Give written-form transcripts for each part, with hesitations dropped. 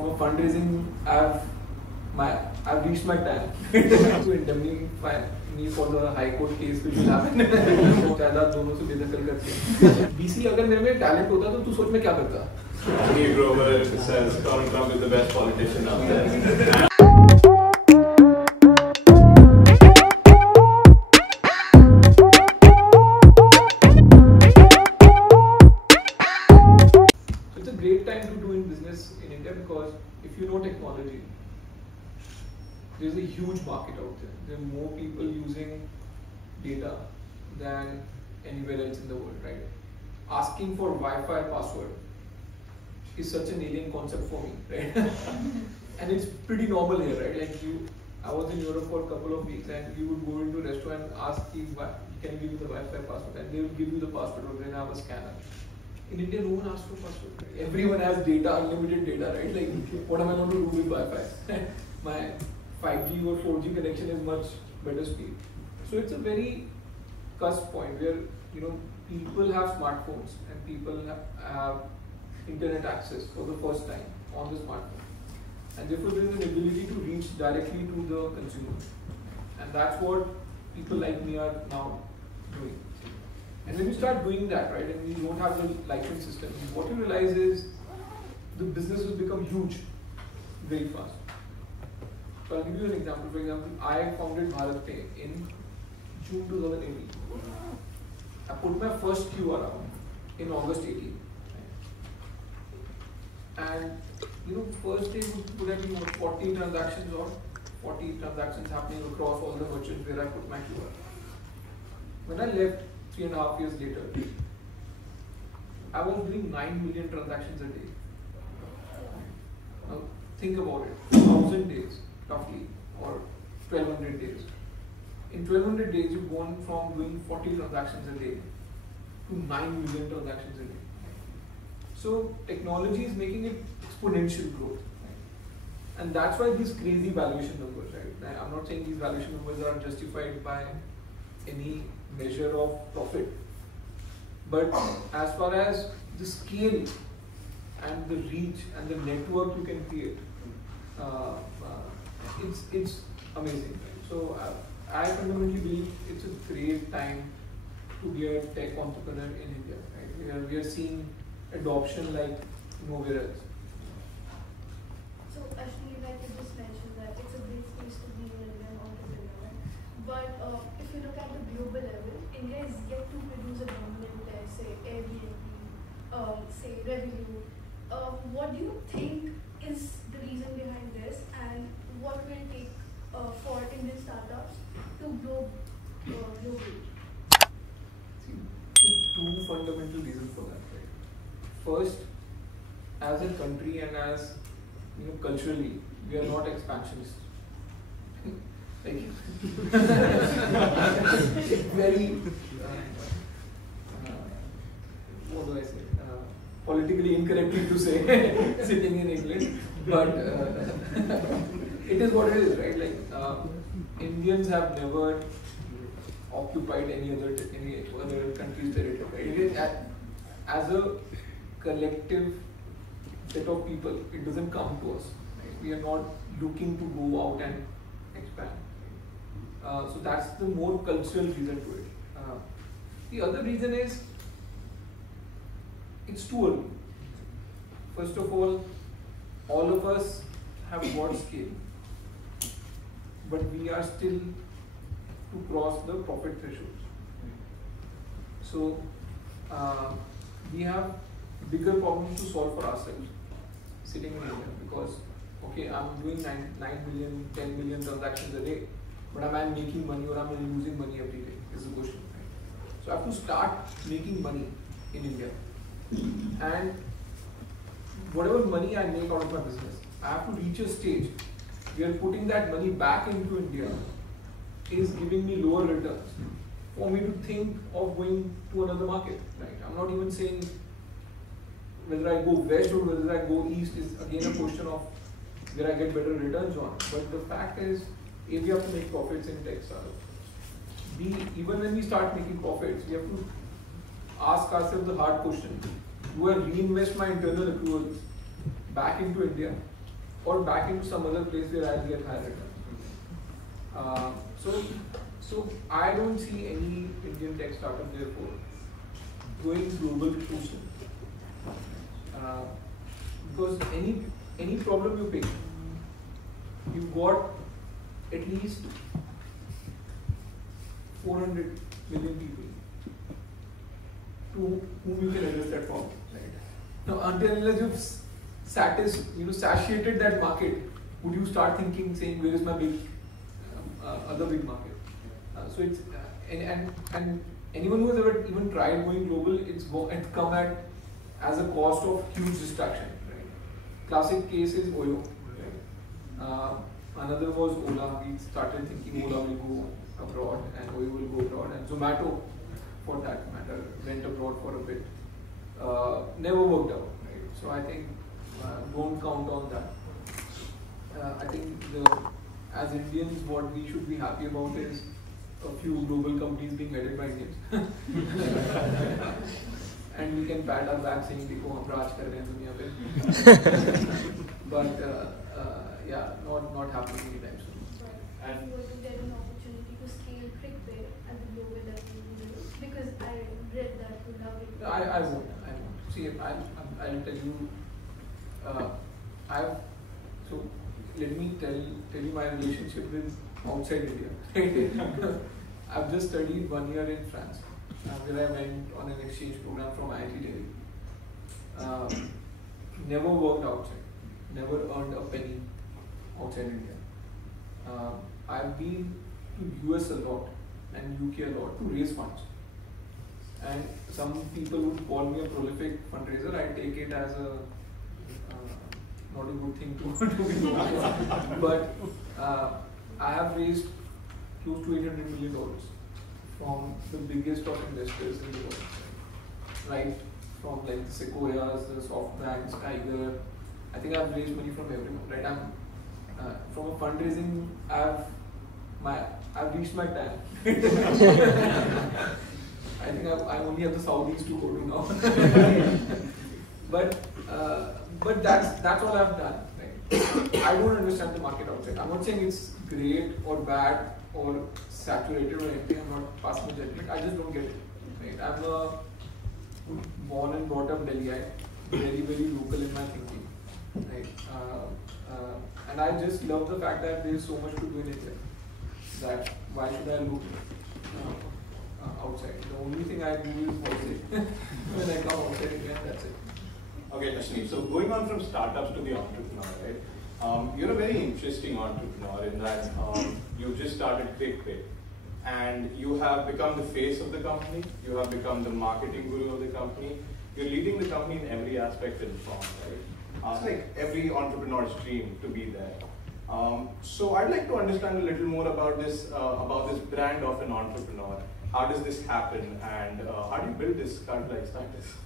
from a fundraising, I've reached my time to indemnify me for the High Court case which will happen. जायदाद दोनों से बेदखल करके. BC अगर मेरे में talent होता तो तू सोच मैं क्या करता? Ashneer Grover says Donald Trump is the best politician out there. It's a great time to do in business in India because if you know technology, there's a huge market out there. There are more people using data than anywhere else in the world, right? Asking for Wi-Fi password is such an alien concept for me, right? And it's pretty normal here, right? Like I was in Europe for a couple of weeks and you would go into a restaurant and ask, can you give me the Wi-Fi password? And they will give you the password or then have a scanner. In India, no one asks for password. Right? Everyone has data, unlimited data, right? Like, what am I going to do with Wi-Fi? My 5G or 4G connection is much better speed. So it's a very cusp point where people have smartphones and people have internet access for the first time on the smartphone, and therefore there is an ability to reach directly to the consumer, and that's what people like me are now doing. And when you start doing that, right, and you don't have the license system, what you realize is the business has become huge very fast. So I'll give you an example. For example, I founded Bharat Pay in June 2018. I put my first QR out in August 18. And first day would have been 40 transactions or 40 transactions happening across all the merchants where I put my QR. When I left 3.5 years later, I was doing 9 million transactions a day. Now think about it, 1,000 days roughly, or 1,200 days. In 1,200 days, you've gone from doing 40 transactions a day to 9 million transactions a day. So technology is making it exponential growth, right? And that's why these crazy valuation numbers, right? I'm not saying these valuation numbers are justified by any measure of profit, but as far as the scale and the reach and the network you can create, it's amazing. Right? So I fundamentally believe it's a great time to be a tech entrepreneur in India. Right? We are seeing adoption like nowhere else. So Ashneer, like you just mentioned that it's a great space to be an Indian entrepreneur. But if you look at the global level, India is yet to produce a dominant tech, say Airbnb, say revenue. What do you think is the reason behind this, and what will it take for Indian startups to grow globally? See, two fundamental reasons for that. Right? First, as a country and as culturally, we are not expansionists. Like, it's very what do I say? Politically incorrect to say sitting in England, but it is what it is, right? Like Indians have never occupied any other country's territory. Right? It is as a collective set of people, it doesn't come to us. Right? We are not looking to go out and expand. So that's the more cultural reason to it. The other reason is it's too early. First of all of us have got scale, but we are still to cross the profit thresholds. So we have bigger problems to solve for ourselves sitting in India, because okay, I'm doing 9 million, 10 million transactions a day, but am I making money or am I losing money every day is the question. Right? So I have to start making money in India, and whatever money I make out of my business, I have to reach a stage where putting that money back into India is giving me lower returns for me to think of going to another market. Right? I'm not even saying whether I go west or whether I go east is again a question of where I get better returns on. But the fact is, A, we have to make profits in tech startups. B, even when we start making profits, we have to ask ourselves the hard question: do I reinvest my internal accruals back into India, or back into some other place where I'll get higher returns. So I don't see any Indian tech startup therefore going global too soon. Because any problem you pick, you've got at least 400 million people to whom you can address that problem. Right? Now, unless you've satiated that market, would you start thinking, saying, where is my big other big market? So it's and anyone who has ever even tried going global, it's come at as a cost of huge distraction. Right? Classic case is Oyo. Right? Another was Ola. We started thinking Ola will go abroad and Oyo will go abroad, and Zomato, for that matter, went abroad for a bit. Never worked out. Right? So I think don't count on that. I think as Indians, what we should be happy about is a few global companies being headed by Indians. And we can pat our back saying, "Dekho, hum raj kar rahe hain duniya pe." But yeah, not happening anytime soon. And was there an opportunity to scale ClickPay at the global level? Because I read that you have it. I won't. See, I'll tell you. So let me tell you my relationship with outside India. I've just studied 1 year in France, where I went on an exchange program from IIT Delhi. Never worked outside, never earned a penny outside India. I've been to US a lot and UK a lot to raise funds. And some people would call me a prolific fundraiser. I take it as a not a good thing to be. But I have raised close to $800 million from the biggest of investors in the world. Right? From like the Sequoias, the SoftBanks, Tiger. I think I've raised money from everyone. Right? From a fundraising, I've reached my time. I think I only have the Saudis to go to now. But that's all I've done. Right? I don't understand the market outside. I'm not saying it's great or bad or saturated or anything. I'm not passing judgment. I just don't get it. Right? I'm a born and brought up Delhiite, very very local in my thinking. Right? And I just love the fact that there is so much to do in India. That why should I look outside? The only thing I do is watch it when I come outside India, and that's it. Okay, Ashneer, so going on from startups to the entrepreneur, right? You're a very interesting entrepreneur in that you just started ClickPay and you have become the face of the company, you have become the marketing guru of the company, you're leading the company in every aspect and form, right? It's like every entrepreneur's dream to be there. So I'd like to understand a little more about this brand of an entrepreneur. How does this happen and how do you build this cult like status?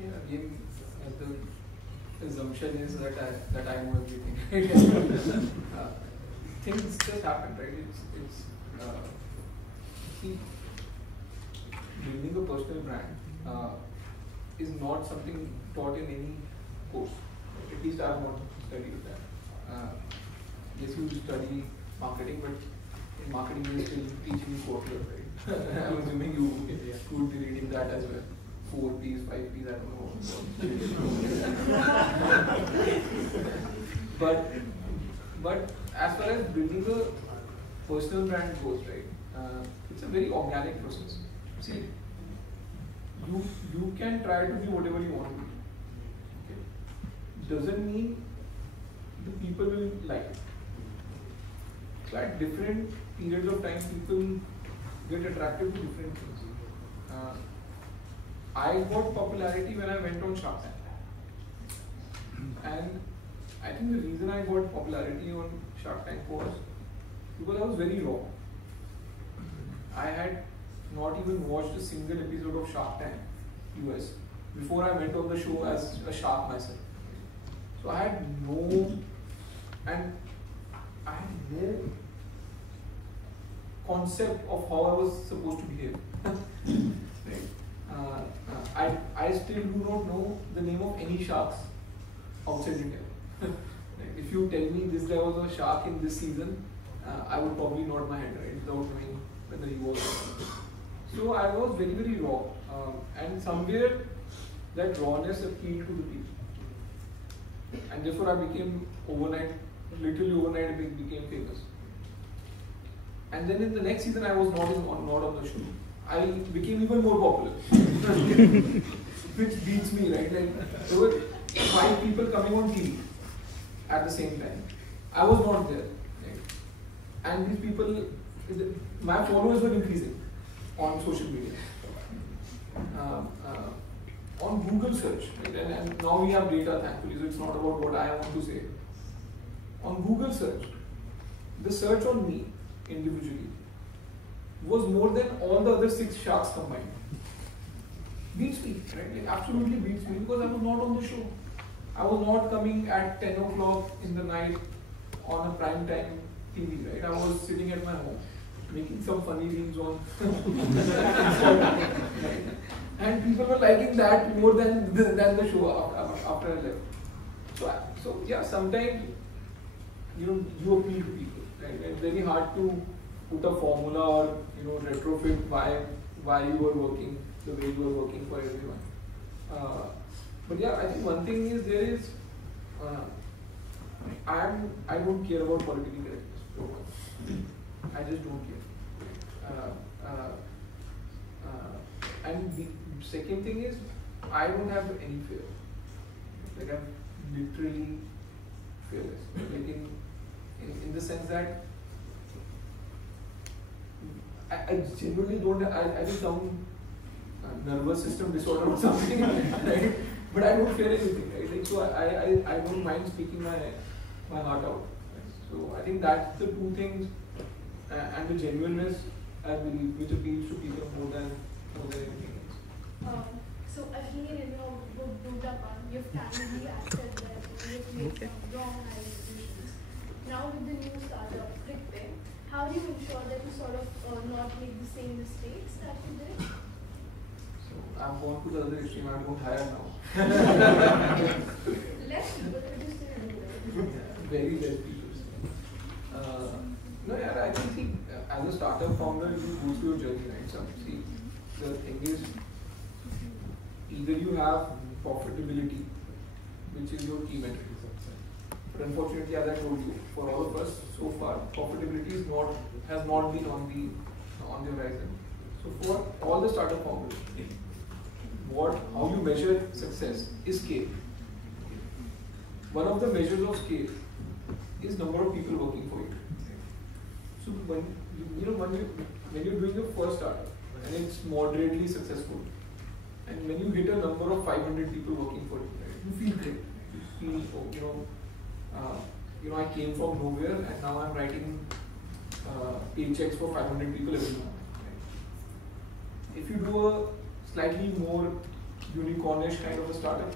Yeah, again, the assumption is that I know everything. Things just happen, right? It's see, building a personal brand is not something taught in any course. At least I have not studied that. Yes, you study marketing, but in marketing you are still teaching you quarter, right? I'm assuming you would be reading that as well. 4 P's, 5 P's, I don't know. But as far as building a personal brand goes, right, it's a very organic process. See, you can try to be whatever you want to be. Okay? Doesn't mean the people will like it. So at different periods of time, people get attracted to different things. I got popularity when I went on Shark Tank. And I think the reason I got popularity on Shark Tank was because I was very raw. I had not even watched a single episode of Shark Tank US before I went on the show as a shark myself. So I had no concept of how I was supposed to behave. Right? I still do not know the name of any sharks outside India. Like, if you tell me this guy was a shark in this season, I would probably nod my head, right, without knowing whether he was. So I was very, very raw, and somewhere that rawness appealed to the people, and therefore I became literally overnight, I became famous. And then in the next season, I was not on the show. I became even more popular, which beats me, right? Like, there were 5 people coming on TV at the same time. I was not there, right? And these people, my followers were increasing on social media, on Google search, right? And now we have data, thankfully, so it's not about what I want to say. On Google search, the search on me individually was more than all the other 6 sharks combined. Beats me, right? Like, absolutely beats me, because I was not on the show. I was not coming at 10 o'clock in the night on a prime time TV, right? I was sitting at my home, making some funny reels on and people were liking that more than the show after I left. So yeah, sometimes you appeal to people, right? It's very hard to put a formula or retrofit why you were working the way you were working for everyone. But yeah, I think one thing is there is I don't care about political correctness. I just don't care. And the second thing is I don't have any fear. Like, I'm literally fearless. Like in the sense that I genuinely don't. I think some nervous system disorder or something, right? But I don't fear anything, right? Like, so I don't mind speaking my heart out. Right? So I think that's the 2 things, and the genuineness, I believe, which appeals to people more than anything else. So Ashneer, in your book Dudappan, you've candidly acted that you've made some wrong decisions. Now with the new startup ClickPay, how do you ensure that you sort of not make the same mistakes that you did? So I've gone to the other extreme. I don't hire now. Less people, but you still do it. Very less people. No, yeah, I think as a startup founder, you go through your journey, right? So see, the thing is, either you have profitability, which is your key metric. But unfortunately, as I told you, for all of us so far, profitability has not been on the horizon. So for all the startup founders, how you measure success is scale. One of the measures of scale is number of people working for you. So when you're doing your first startup and it's moderately successful, and when you hit a number of 500 people working for you, right, you feel great. You feel, I came from nowhere and now I'm writing paychecks for 500 people every month. Right? If you do a slightly more unicornish kind of a startup,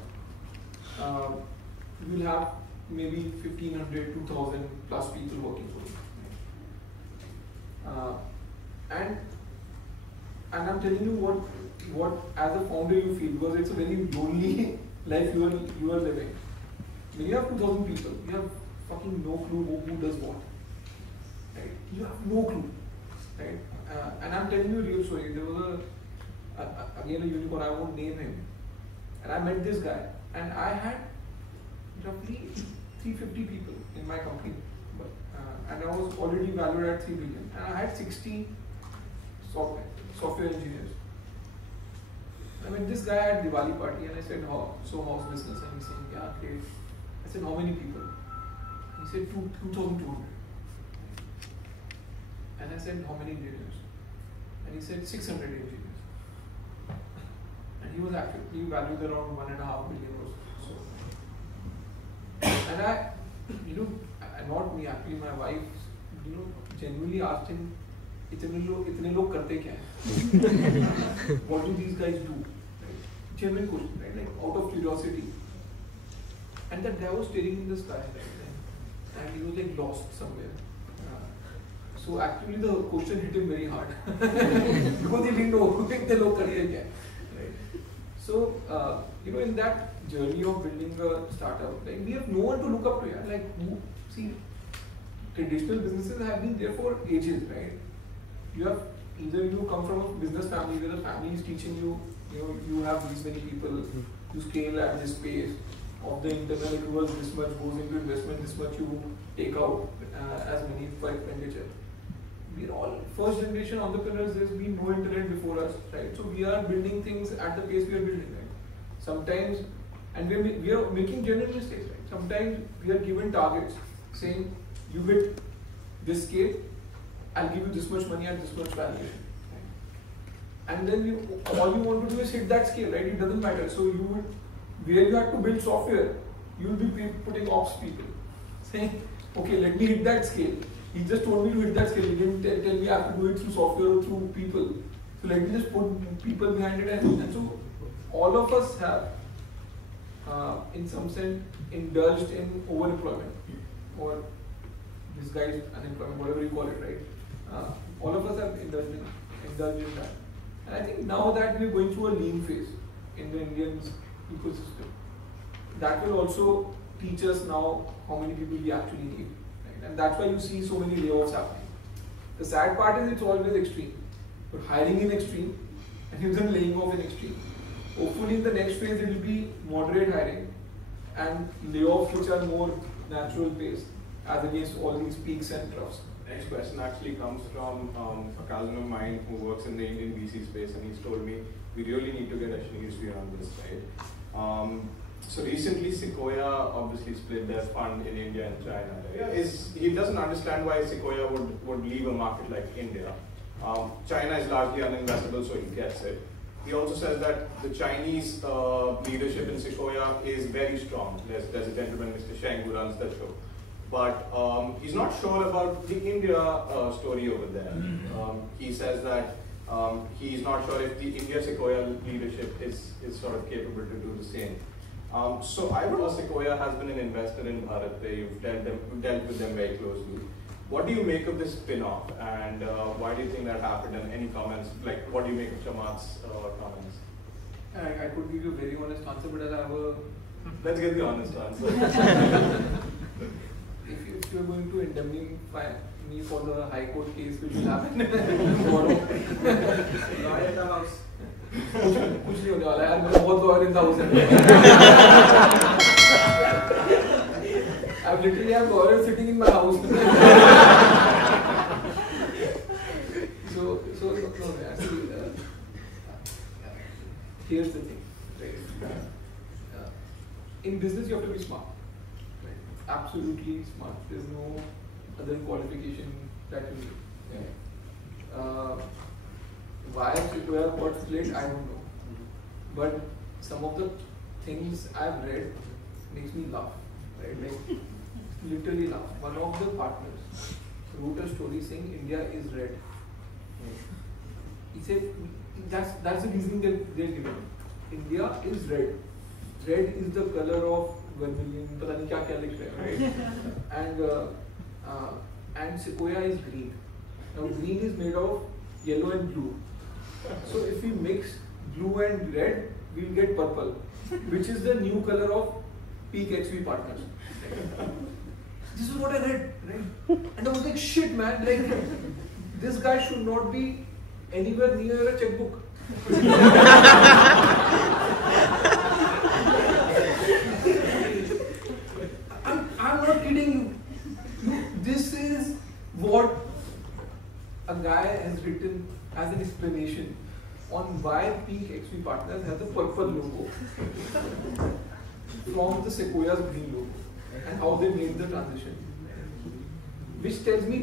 you will have maybe 1,500, 2,000 plus people working for you. And I'm telling you what as a founder you feel, because it's a very lonely life you are living. When you have 2,000 people, you have fucking no clue who does what. Right? You have no clue. Right? And I'm telling you a real story. There was again a unicorn, I won't name him. And I met this guy, and I had roughly 350 people in my company. And I was already valued at 3 billion. And I had 60 software engineers. I met this guy at Diwali party, and I said, how's business? And he's saying, yeah, great. I said, how many people? He said, 2,200. And I said, how many engineers? And he said, 600 engineers. And he was actually valued around 1.5 billion or so. And I, not me, actually my wife, genuinely asked him, इतने लोग करते क्या हैं? What do these guys do? Right? Genuine question, right? Like out of curiosity. And that guy was staring in the sky, right? And he was like lost somewhere. So actually the question hit him very hard because he didn't know इतने लोग कर रहे क्या. Right? So in that journey of building a startup, like we have no one to look up to. Yeah? Like who? See, traditional businesses have been there for ages, right? You have either you come from a business family where the family is teaching you, you have these many people, you scale at this pace. Of the internal accruals, this much goes into investment, this much you take out as money for expenditure. We are all first generation entrepreneurs. There's been no internet before us, right? So we are building things at the pace we are building, right? Sometimes, and we are making genuine mistakes, right? Sometimes we are given targets saying, you hit this scale, I'll give you this much money at this much valuation. Right? And then all you want to do is hit that scale, right? It doesn't matter. So you would, where you have to build software, you will be putting ops people saying, okay, let me hit that scale. He just told me to hit that scale. He didn't tell me I have to do it through software or through people. So let me just put people behind it. And so all of us have, in some sense, indulged in overemployment or disguised unemployment, whatever you call it, right? All of us have indulged in that. And I think now that we're going through a lean phase in the Indian ecosystem, that will also teach us now how many people we actually need, right? And that's why you see so many layoffs happening. The sad part is it's always extreme. But hiring in extreme and then laying off in extreme. Hopefully in the next phase it will be moderate hiring and layoffs which are more natural paced as against all these peaks and troughs. Next question actually comes from a cousin of mine who works in the Indian VC space, and he's told me we really need to get Ashneer's view on this, right? So recently Sequoia obviously split their fund in India and China. He doesn't understand why Sequoia would leave a market like India. China is largely uninvestable, so he gets it. He also says that the Chinese leadership in Sequoia is very strong. There's a gentleman, Mr. Sheng, who runs that show. But he's not sure about the India story over there. He says that he's not sure if the India Sequoia leadership is sort of capable to do the same. So I would know Sequoia has been an investor in Bharat Pay. You've dealt with them very closely. What do you make of this spin-off, and why do you think that happened? And any comments, like what do you make of Chamath's comments? I could give you a very honest answer, but I'll have a... Let's get the honest answer. If you're going to indemnify me for the High Court case which will happen tomorrow, I at the house. कुछ नहीं होने वाला यार, मैं बहुत lawyer in the house है. I've literally have lawyers sitting in my house. so no, actually, here's the thing, right? In business you have to be smart, right? Absolutely smart. There's no other qualification that you need. Yeah. Why Sequoia got split, I don't know. But some of the things I've read makes me laugh, right? Like literally laugh. One of the partners wrote a story saying India is red. He said that's the reasoning they're giving. India is red. Red is the color of vermilion. पता नहीं क्या लिख रहे हैं, right? And Sequoia is green. Now green is made of yellow and blue. So if we mix blue and red, we'll get purple, which is the new color of peak XV partners. This is what I read, right? And I was like, shit, man, like this guy should not be anywhere near a checkbook. I'm not kidding you. This is what a guy has written as an explanation on why Peak XP Partners has a purple logo from the Sequoia's green logo and how they made the transition, which tells me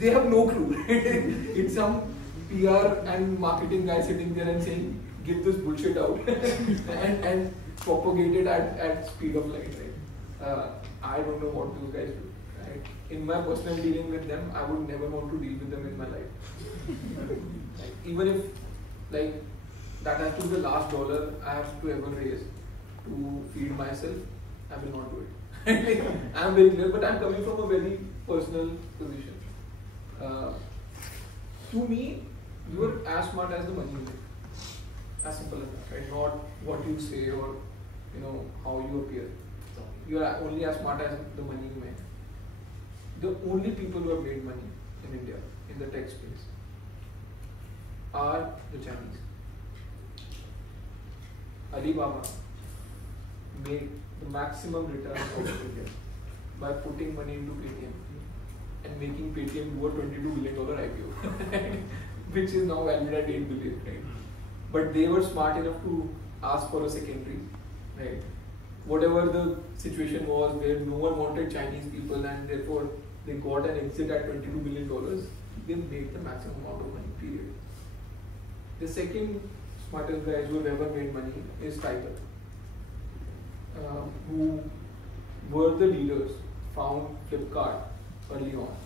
they have no clue. It's some PR and marketing guy sitting there and saying, get this bullshit out and propagate it at speed of light, right? I don't know what those guys do. Right? In my personal dealing with them, I would never want to deal with them in my life. Even if like that has to be the last dollar I have to ever raise to feed myself, I will not do it. I'm very clear, but I'm coming from a very personal position. To me, you are as smart as the money you make. As simple as that, right? Not what you say or how you appear. You are only as smart as the money you make. The only people who have made money in India in the tech space are the Chinese. Alibaba made the maximum return out of India by putting money into Paytm and making Paytm do a $22 billion IPO, which is now valued at $8 billion, right? But they were smart enough to ask for a secondary, right? Whatever the situation was, where no one wanted Chinese people and therefore they got an exit at $22 billion, they made the maximum amount of money, period. The second smartest guys who have ever made money is Tiger, who were the leaders, found Flipkart early on.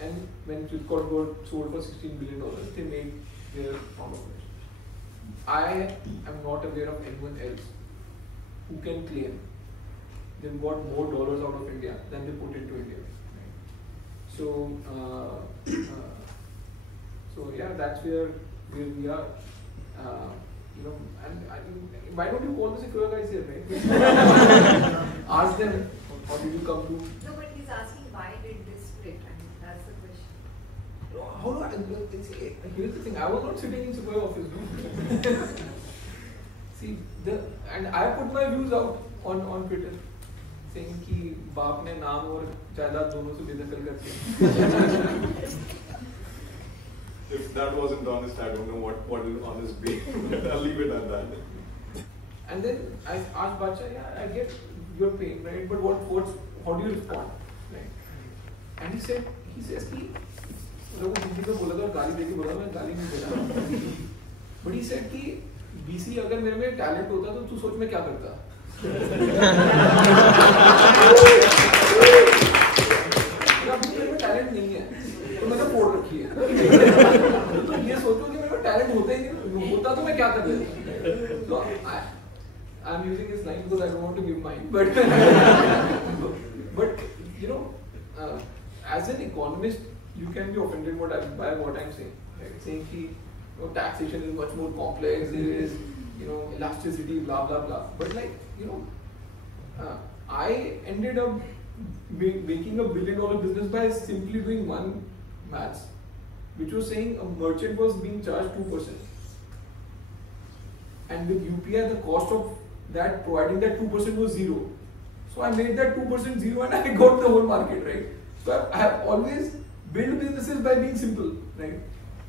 And when Flipkart got sold for $16 billion, they made their pound of flesh. I am not aware of anyone else who can claim they've got more dollars out of India than they put into India. Right? So yeah, that's where we are. And why don't you call the secure guys here, right? Ask them, how did you come to? No, but he's asking why did this split? I mean, that's the question. How do I? Here's the thing. I was not sitting in Sequoia office. No? See, and I put my views out on Twitter, saying कि बाप ने नाम और जायदाद दोनों से बेदखल करके. If that wasn't honest, I don't know what will honest be. I'll leave it at that. And then I asked Bacha, yeah, I get your pain, right? But how do you respond, right? And he says कि लोगों हिंदी में बोला था और गाली देके बोला मैं गाली नहीं देता. But he said कि BC अगर मेरे में टैलेंट होता तो तू सोच मैं क्या करता. अभी मेरे में टैलेंट नहीं है तो मैंने फोड़ रखी है. तो ये सोचो कि मेरे में टैलेंट होता ही नहीं होता तो मैं क्या कर लेता. So I'm using this line because I don't want to give mine, but as an economist, you can be offended by what I'm saying. Right? Saying that taxation is much more complex, there is elasticity, blah blah blah. But I ended up making $1 billion business by simply doing one maths, which was saying a merchant was being charged 2%, and with UPI the cost of that providing that 2% was zero. So I made that 2% zero and I got the whole market, right? So I have always built businesses by being simple, right?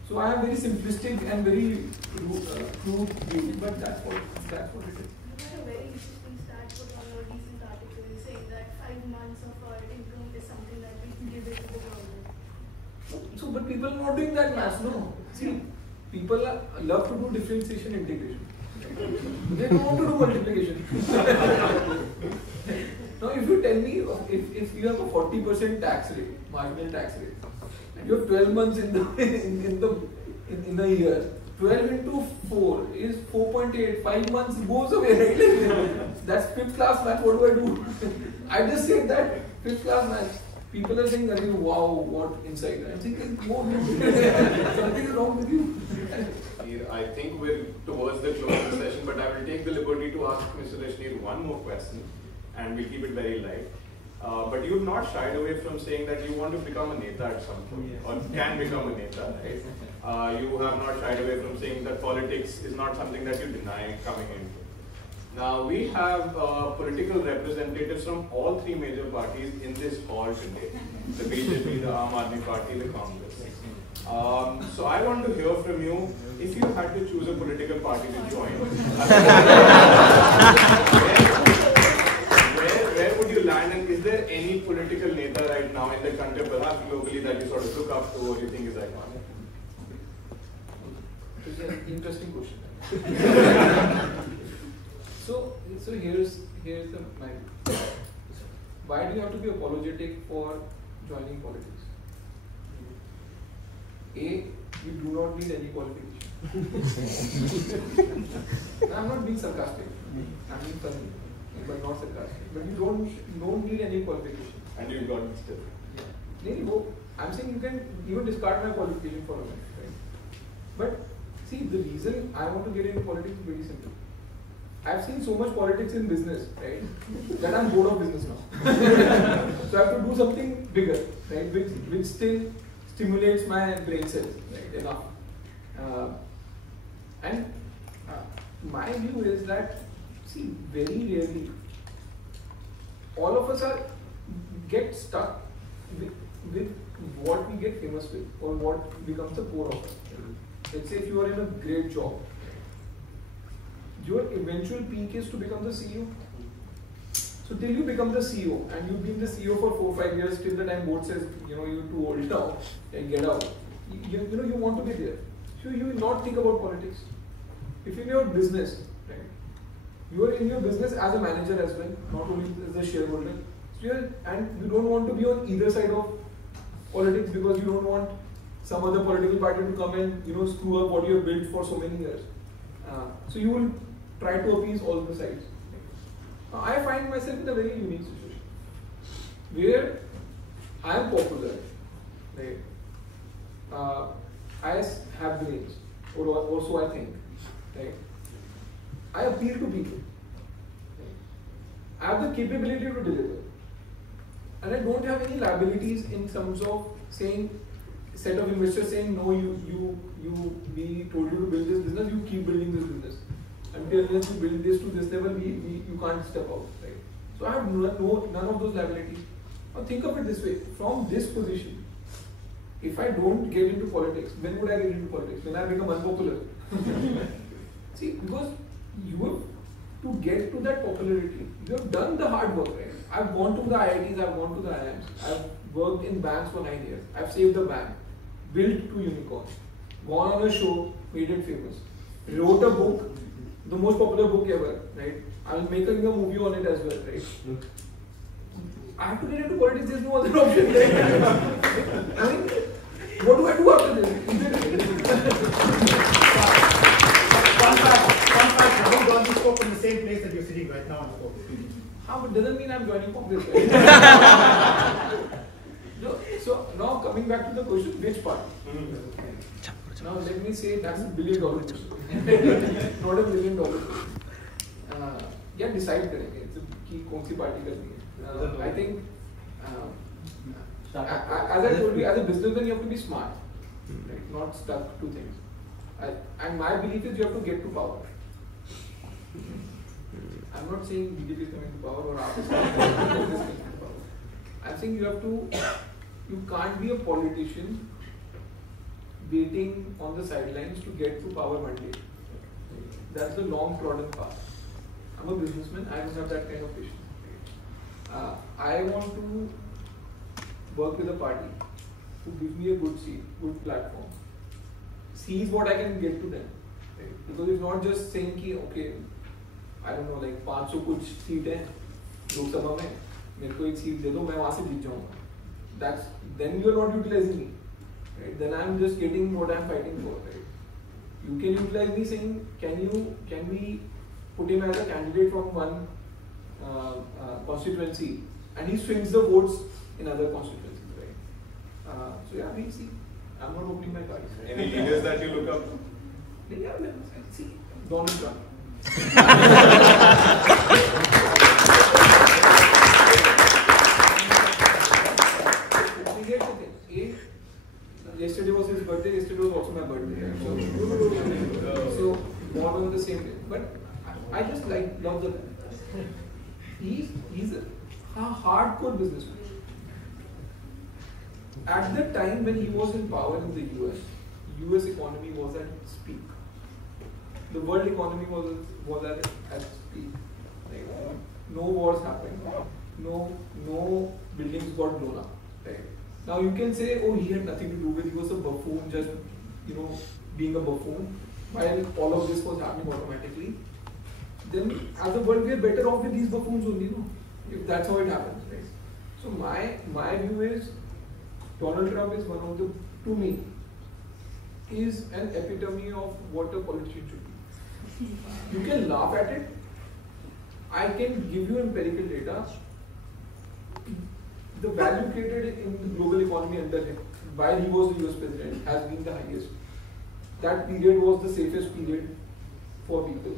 So I have very simplistic and very crude view, but that's what it is. You had a very interesting stat put on a recent article saying that 5 months of our income is something that we give it to the government. So but people are not doing that math, no. See, people love to do differentiation integration. They don't want to do multiplication. Now, if you tell me if you have a 40% tax rate, marginal tax rate, and you have 12 months in the year, 12 into 4 is 4.8. 5 months goes away, right? That's 5th class math. What do I do? I just said that 5th class math. People are saying that, wow, what insight. I'm thinking, whoa, something is wrong with you. I think we're towards the close of the session, but I will take the liberty to ask Mr. Ashneer one more question, and we'll keep it very light. But you've not shied away from saying that you want to become a neta at some point, or can become a neta, right? You have not shied away from saying that politics is not something that you deny coming into. Now, we have political representatives from all 3 major parties in this hall today. The BJP, the Aam Aadmi Party, the Congress. So I want to hear from you, if you had to choose a political party to join, where would you land, and is there any political neta right now in the country, perhaps globally, that you sort of look up to or you think is iconic? It's an interesting question. So here's my why do you have to be apologetic for joining politics? A, you do not need any qualification. I'm not being sarcastic. I'm being funny, but not sarcastic. But you don't need any qualification. And you got it still. Yeah. I'm saying you can even discard my qualification for a minute, right? But see, the reason I want to get into politics is very simple. I've seen so much politics in business, right, that I'm bored of business now. So I have to do something bigger, right, which still stimulates my brain cells, right, enough. And my view is that, see, very rarely, all of us get stuck with what we get famous with, or what becomes the core of us. Let's say if you are in a great job, your eventual peak is to become the CEO. So till you become the CEO, and you've been the CEO for 4-5 years, till the time board says, you're too old now, and get out. You want to be there. So you will not think about politics. If you're in your business, right, you are in your business as a manager as well, not only as a shareholder. So and you don't want to be on either side of politics, because you don't want some other political party to come and screw up what you have built for so many years. So you will try to appease all the sides. I find myself in a very unique situation where I am popular, right? I have brains, or so I think, right? I appeal to people. Right? I have the capability to deliver, and I don't have any liabilities in terms of saying, set of investors saying, no, we told you to build this business, you keep building this business. Until unless you build this to this level, you can't step out, right? So I have none of those liabilities. Now think of it this way: from this position, if I don't get into politics, when would I get into politics? When I become unpopular? See, because you have to get to that popularity, you have done the hard work, right? I've gone to the IITs, I've gone to the IIMs, I've worked in banks for 9 years, I've saved the bank, built 2 unicorns, gone on a show, made it famous, wrote a book, the most popular book ever, right? I'll make a movie on it as well, right? I have to get into politics, there's no other option. I mean, what do I do after this? Fun fact, Rahul Gandhi spoke from the same place that you're sitting right now and spoke. But doesn't mean I'm joining Congress, right? No, so now coming back to the question, which party? Now let me say that's $1 billion question. Not $1 million question. Yeah, decide करेंगे कि कौन सी party करनी है. I think as I told you, as a businessman you have to be smart, right? Not stuck to things. And my belief is you have to get to power. I'm not saying BJP is coming to power or AAP is coming to power. I'm saying you can't be a politician waiting on the sidelines to get to power one day. That's the long trodden path. I'm a businessman, I don't have that kind of patience. I want to work with a party who gives me a good seat, good platform, sees what I can get to them. Right? Because it's not just saying कि okay, I don't know, like 500 कुछ seat है लोकसभा में, मेरे को एक seat दे दो, मैं वहाँ से जीत जाऊँगा. Then you are not utilizing me. Right? Then I'm just getting what I'm fighting for. Right? You can utilize me saying, can we put him as a candidate from one constituency, and he swings the votes in other constituencies, right? So yeah, we'll see. I'm not opening my cards. Right? Any leaders that you look up? Yeah, see, Donald Trump. Yesterday was his birthday, yesterday was also my birthday. Right? So born on the same day. But I just love the guy. He's a hardcore businessman. At the time when he was in power in the US economy was at its peak. The world economy was at its peak. Like, no wars happened. No buildings got blown up. Right? Now you can say, oh, he had nothing to do with it. He was a buffoon, just being a buffoon. While all of this was happening automatically, then as a world we are better off with these buffoons only, if that's how it happens, right? So my view is Donald Trump is one of the, to me, is an epitome of what a politician should be. You can laugh at it. I can give you empirical data. The value created in the global economy under him, while he was the US president, has been the highest. That period was the safest period for people.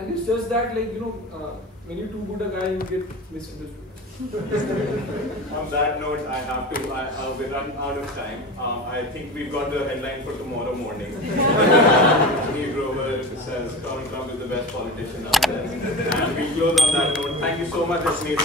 And it's just that, like, when you're too good a guy, you get misunderstood. On that note, I have to, we run out of time. I think we've got the headline for tomorrow morning. Ashneer Grover says Donald Trump is the best politician out there. And we close on that note. Thank you so much, Ashneer.